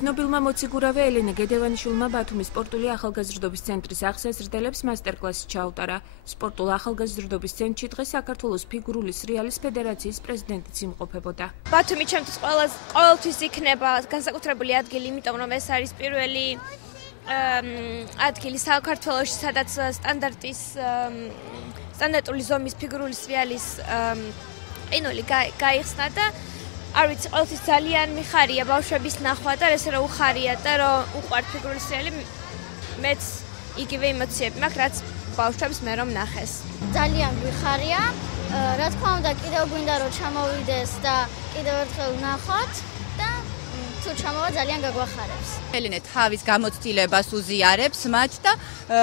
ცნობილმა მოციგურავე ელენე გედევანიშვილმა ბათუმის სპორტული ახალგაზრდობის ცენტრის აღსაზრდელებს მასტერკლასი ჩაუტარა. სპორტულ ახალგაზრდობის ცენტრში დღეს საქართველოს ფიგურული სრიალის ფედერაციის პრეზიდენტიც იმყოფებოდა. ბათუმი ჩემთვის ყოველთვის იქნება განსაკუთრებული ადგილი, იმიტომ რომ ეს არის პირველი ადგილი საქართველოში, სადაც სტანდარტული ზომის ფიგურული სრიალის ყინული გაიხსნა და არ ვიცი, ყოველთვის ძალიან მიხარია ბავშვების ნახვა და ესე რომ უხარია და რომ უყვართ ფიგურული სრიალი, მეც იგივე ემოციები მაქვს, რაც ბავშვებს მე რომ ნახეს. ძალიან მიხარია, რა თქმა უნდა, კიდევ გვინდა რომ ჩამოვიდეს და კიდევ ერთხელ ვნახოთ და თუ ჩამოვა ძალიან გაგვახარებს. ელენე თავის გამოცდილებას უზიარებს მათ და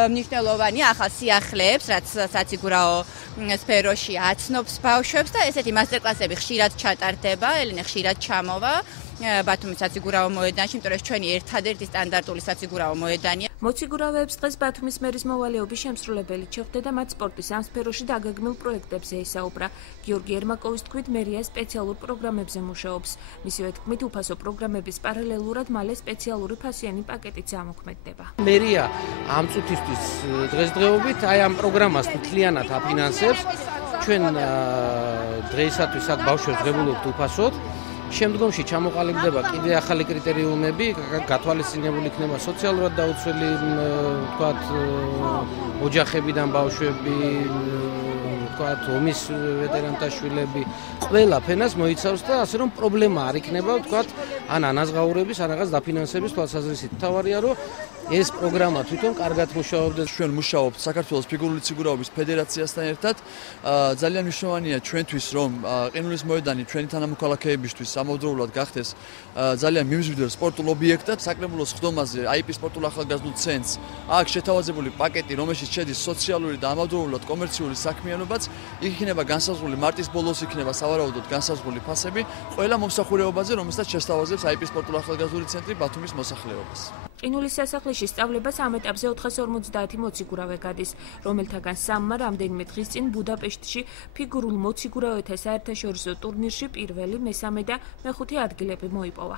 მნიშვნელოვანია ახალ სიახლეებს, რაც საციგურაო სფეროში აცნობს ბავშვებს და ესეთი მასტერკლასები ხშირად ჩატარდება, ელენე ხშირად ჩამოვა ბათუმის საციგურაო მოედანში, იმიტომ რომ ეს ჩვენი ერთადერთი სტანდარტული საციგურაო მოედანია. მოციგურავეებს დღეს ბათუმის მერის მოვალეობის შემსრულებელი ჩეხდა და მათ სპორტის ამ სფეროში დაგეგმილ პროექტებზე ისაუბრა. გიორგი ერმაკოვის თქმით, მერია სპეციალურ პროგრამებზე მუშაობს. მისივე თქმით, უფასო პროგრამების პარალელურად მალე სპეციალური ფასიანი პაკეტიც ამოქმედდება. მერია ამ წუთისთვის დღესდღეობით აი ამ პროგრამას მთლიანად აფინანსებს. ჩვენ დღეისათვის აქ ბავშვებს ღებულობთ უფასოდ. შემდგომში ჩამოყალიბდება კიდე ახალი კრიტერიუმები, გათვალისწინებული იქნება სოციალურად დაუცველი, ვთქვათ, ოჯახებიდან ბავშვები, ვთქვათ, ომის ვეტერანთა შვილები, ყველა ფენას მოიცავს და ასე რომ პრობლემა არ იქნება, ვთქვათ, ან ანაზღაურების, ან რაღაც დაფინანსების თვალსაზრისით. თავარია, რომ ეს პროგრამა თვითონ კარგად მუშაობდეს. ჩვენ მუშაობთ საქართველოს ფიგურული ციგურაობის ფედერაციასთან ერთად. ძალიან მნიშვნელოვანია ჩვენთვის, რომ ყინულის მოედანი ჩვენი თანამოქალაქეებისთვის ამავდროულად გახდეს ძალიან მიმზიდველ სპორტულ ობიექტად. საკრებულოს ხდომაზე IP სპორტულ ახალგაზრდულ ცენტრს აქვს შეთავაზებული პაკეტი, რომელშიც შედის სოციალური და ამავდროულად კომერციული საქმიანობაც. იქ იქნება განსაზღვრული მარტის ბოლოს იქნება სავარაუდოდ განსაზღვრული ფასები ყველა მომსახურებაზე, რომელსაც შესთავაზებს IP სპორტულ ახალგაზრდული ცენტრი ბათუმის მოსახლეობას. ყინულის სასახლეში სწავლებას ამ ეტაპზე 450 მოციგურავე გადის, რომელთაგან 3-მა რამდენიმე დღის წინ ბუდაპეშტში ფიგურულ მოციგურავეთა საერთაშორისო ტურნირში პირველი, მესამე და მეხუთე ადგილები მოიპოვა.